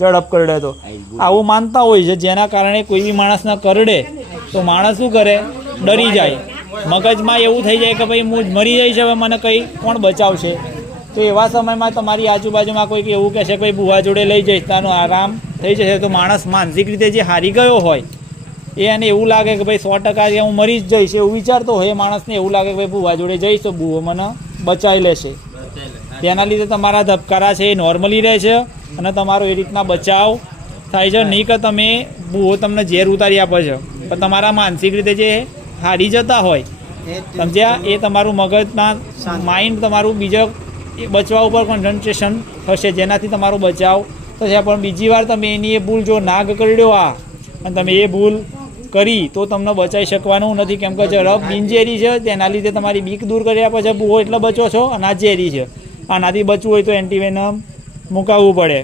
ઝડપ કરડે તો આવું માનતા હોય છે, જેના કારણે કોઈ બી માણસને કરડે તો માણસ શું કરે, ડરી જાય, મગજમાં એવું થઈ જાય કે ભાઈ હું મરી જઈશ, હવે મને કંઈ કોણ બચાવશે. તો એવા સમયમાં તમારી આજુબાજુમાં કોઈક એવું કહેશે કે ભાઈ બુવા જોડે લઈ જઈશ, તાનો આરામ થઈ જશે. તો માણસ માનસિક રીતે જે હારી ગયો હોય એને એવું લાગે કે ભાઈ 100% હું મરી જ જઈશ એવું વિચારતો હોય. માણસને એવું લાગે કે ભાઈ બુવા જોડે જઈશ તો બુવો મને બચાવી લેશે. તેના લીધે તમારા ધબકારા છે એ નોર્મલી રહે છે અને તમારો એ રીતના બચાવ થાય છે. નહીં કે તમે બુવો તમને ઝેર ઉતારી આપે છે, પણ તમારા માનસિક રીતે જે હારી જતા હોય, સમજ્યા, એ તમારું મગજના માઇન્ડ તમારું બીજા બચવા ઉપર કોન્સન્ટ્રેશન થશે, જેનાથી તમારો બચાવ થશે. પણ બીજી વાર તમે એની એ ભૂલ જો નાગ કરડ્યો અને તમે એ ભૂલ કરી તો તમને બચાવી શકવાનું નથી, કેમ કે ઝડપ બિનઝેરી છે. તેના લીધે તમારી બીક દૂર કર્યા પછી બુવો એટલે બચો છો, અને આ ઝેરી છે. આનાથી બચવું હોય તો એન્ટીવેનમ મુકાવવું પડે.